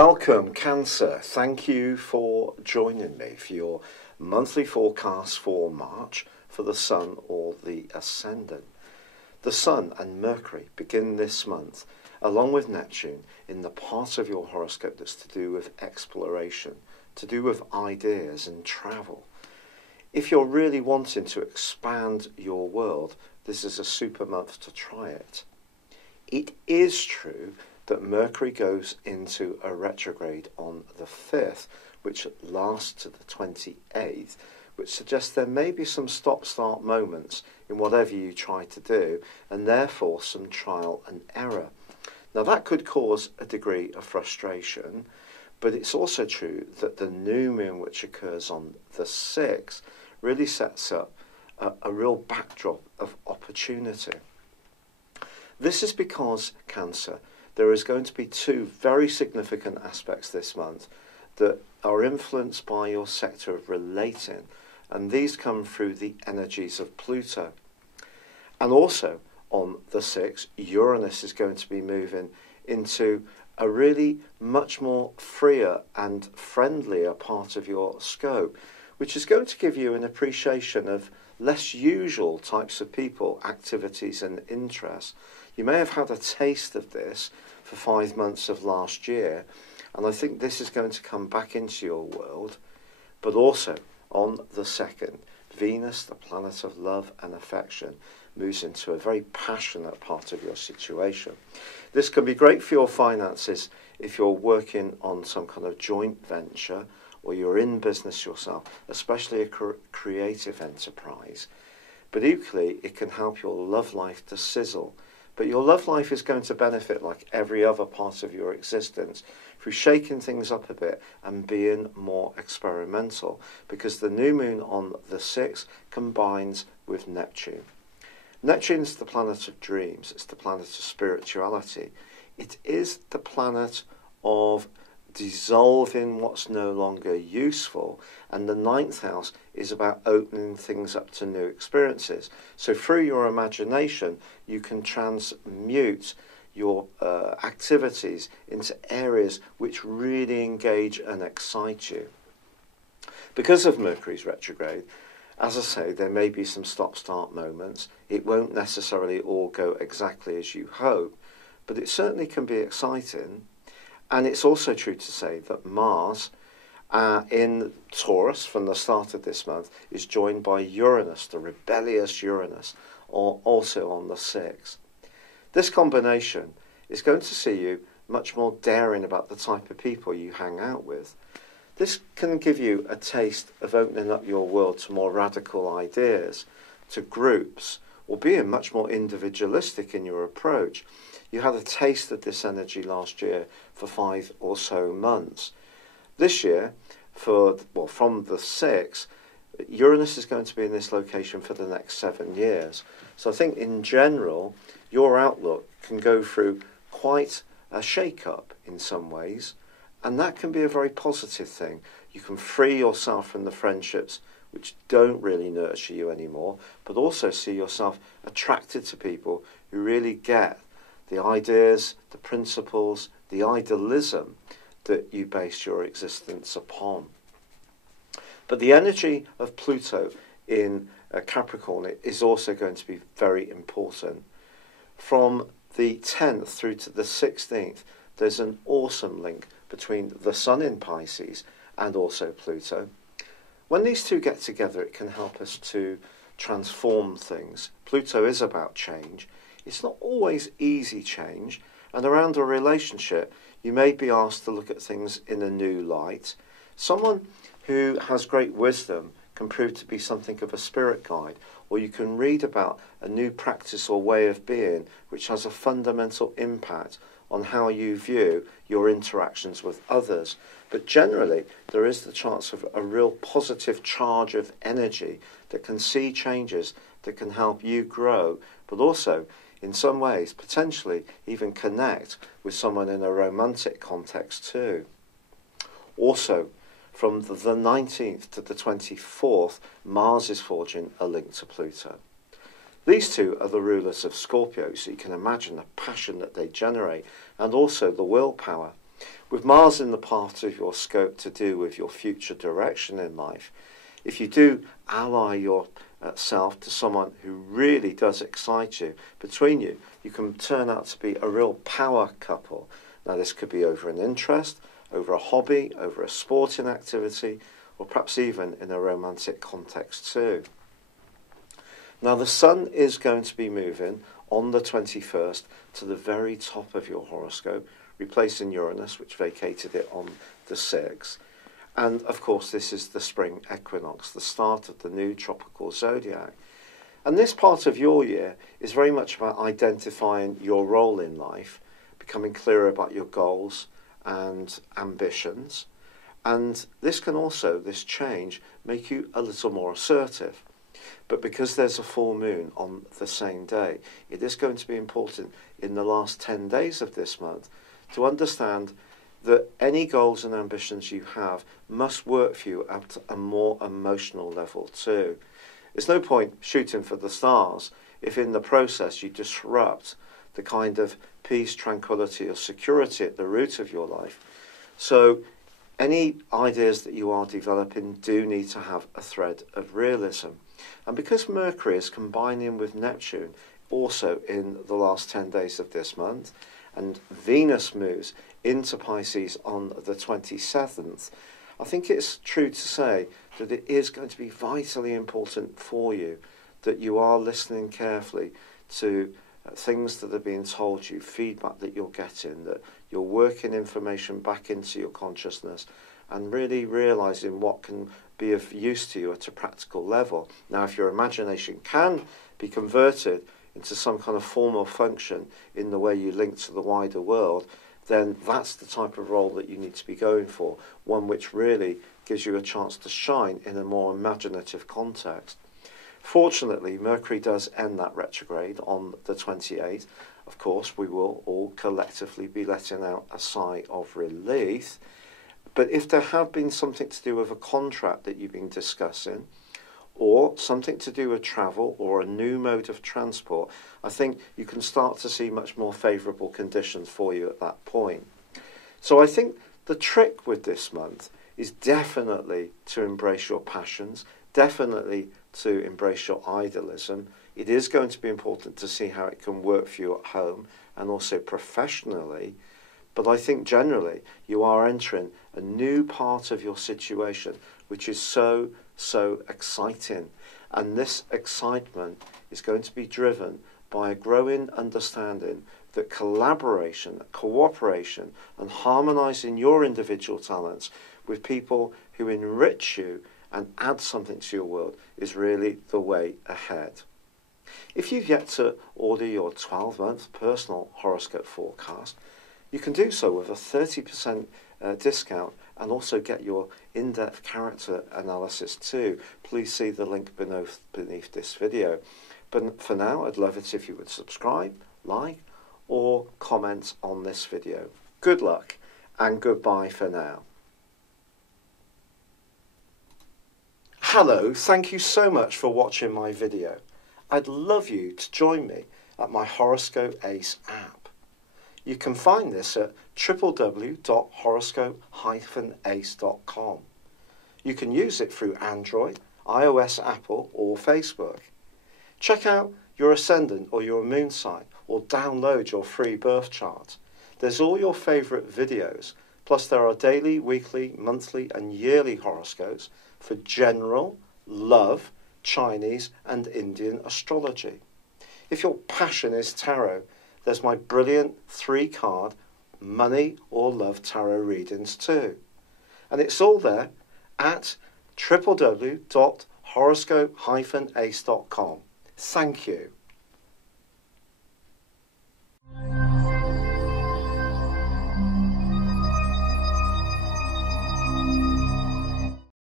Welcome, Cancer. Thank you for joining me for your monthly forecast for March for the Sun or the Ascendant. The Sun and Mercury begin this month, along with Neptune, in the part of your horoscope that's to do with exploration, to do with ideas and travel. If you're really wanting to expand your world, this is a super month to try it. It is true that Mercury goes into a retrograde on the 5th, which lasts to the 28th, which suggests there may be some stop-start moments in whatever you try to do, and therefore some trial and error. Now that could cause a degree of frustration, but it's also true that the new moon, which occurs on the 6th, really sets up a real backdrop of opportunity. This is because, Cancer, there is going to be two very significant aspects this month that are influenced by your sector of relating, and these come through the energies of Pluto. And also, on the 6th, Uranus is going to be moving into a really much more freer and friendlier part of your scope, which is going to give you an appreciation of less usual types of people, activities and interests. You may have had a taste of this for 5 months of last year, and I think this is going to come back into your world. But also, on the 2nd, Venus, the planet of love and affection, moves into a very passionate part of your situation. This can be great for your finances if you're working on some kind of joint venture or you're in business yourself, especially a creative enterprise. But equally, it can help your love life to sizzle. But your love life is going to benefit, like every other part of your existence, through shaking things up a bit and being more experimental, because the new moon on the 6th combines with Neptune. Neptune is the planet of dreams. It's the planet of spirituality. It is the planet of dissolving what's no longer useful, and the 9th house is about opening things up to new experiences. So through your imagination, you can transmute your activities into areas which really engage and excite you. Because of Mercury's retrograde, as I say, there may be some stop-start moments. It won't necessarily all go exactly as you hope, but it certainly can be exciting. And it's also true to say that Mars in Taurus from the start of this month is joined by Uranus, the rebellious Uranus, also on the 6th. This combination is going to see you much more daring about the type of people you hang out with. This can give you a taste of opening up your world to more radical ideas, to groups, or being much more individualistic in your approach. You had a taste of this energy last year for 5 or so months. This year, from the 6th, Uranus is going to be in this location for the next 7 years. So I think in general, your outlook can go through quite a shake-up in some ways, and that can be a very positive thing. You can free yourself from the friendships which don't really nurture you anymore, but also see yourself attracted to people who really get the ideas, the principles, the idealism that you base your existence upon. But the energy of Pluto in Capricorn is also going to be very important. From the 10th through to the 16th, there's an awesome link between the Sun in Pisces and also Pluto. When these two get together, it can help us to transform things. Pluto is about change. It's not always easy change, and around a relationship, you may be asked to look at things in a new light. Someone who has great wisdom can prove to be something of a spirit guide, or you can read about a new practice or way of being which has a fundamental impact on how you view your interactions with others. But generally, there is the chance of a real positive charge of energy that can see changes, that can help you grow, but also, in some ways, potentially even connect with someone in a romantic context too. Also, from the 19th to the 24th, Mars is forging a link to Pluto. These two are the rulers of Scorpio, so you can imagine the passion that they generate and also the willpower. With Mars in the part of your scope to do with your future direction in life, if you do ally yourself to someone who really does excite you, between you, you can turn out to be a real power couple. Now, this could be over an interest, over a hobby, over a sporting activity, or perhaps even in a romantic context too. Now, the Sun is going to be moving on the 21st to the very top of your horoscope, replacing Uranus, which vacated it on the 6th. And, of course, this is the spring equinox, the start of the new tropical zodiac. And this part of your year is very much about identifying your role in life, becoming clearer about your goals and ambitions. And this can also, this change, make you a little more assertive. But because there's a full moon on the same day, it is going to be important in the last 10 days of this month to understand that any goals and ambitions you have must work for you at a more emotional level too. There's no point shooting for the stars if in the process you disrupt the kind of peace, tranquility or security at the root of your life. So any ideas that you are developing do need to have a thread of realism. And because Mercury is combining with Neptune also in the last 10 days of this month, and Venus moves into Pisces on the 27th, I think it's true to say that it is going to be vitally important for you that you are listening carefully to things that are being told you, feedback that you're getting, that you're working information back into your consciousness and really realising what can be of use to you at a practical level. Now, if your imagination can be converted into some kind of formal function in the way you link to the wider world, then that's the type of role that you need to be going for, one which really gives you a chance to shine in a more imaginative context. Fortunately, Mercury does end that retrograde on the 28th. Of course, we will all collectively be letting out a sigh of relief. But if there have been something to do with a contract that you've been discussing, or something to do with travel or a new mode of transport, I think you can start to see much more favourable conditions for you at that point. So I think the trick with this month is definitely to embrace your passions, definitely to embrace your idealism. It is going to be important to see how it can work for you at home and also professionally. But I think generally you are entering a new part of your situation, which is so exciting. And this excitement is going to be driven by a growing understanding that collaboration, cooperation, and harmonising your individual talents with people who enrich you and add something to your world is really the way ahead. If you've yet to order your 12-month personal horoscope forecast, you can do so with a 30% discount and also get your in-depth character analysis too. Please see the link beneath this video. But for now, I'd love it if you would subscribe, like, or comment on this video. Good luck and goodbye for now. Hello, thank you so much for watching my video. I'd love you to join me at my Horoscope Ace app. You can find this at www.horoscope-ace.com. You can use it through Android, iOS, Apple, or Facebook. Check out your ascendant or your moon sign, or download your free birth chart. There's all your favourite videos, plus there are daily, weekly, monthly and yearly horoscopes for general, love, Chinese and Indian astrology. If your passion is tarot, there's my brilliant 3-card money or love tarot readings too. And it's all there at www.horoscope-ace.com. Thank you.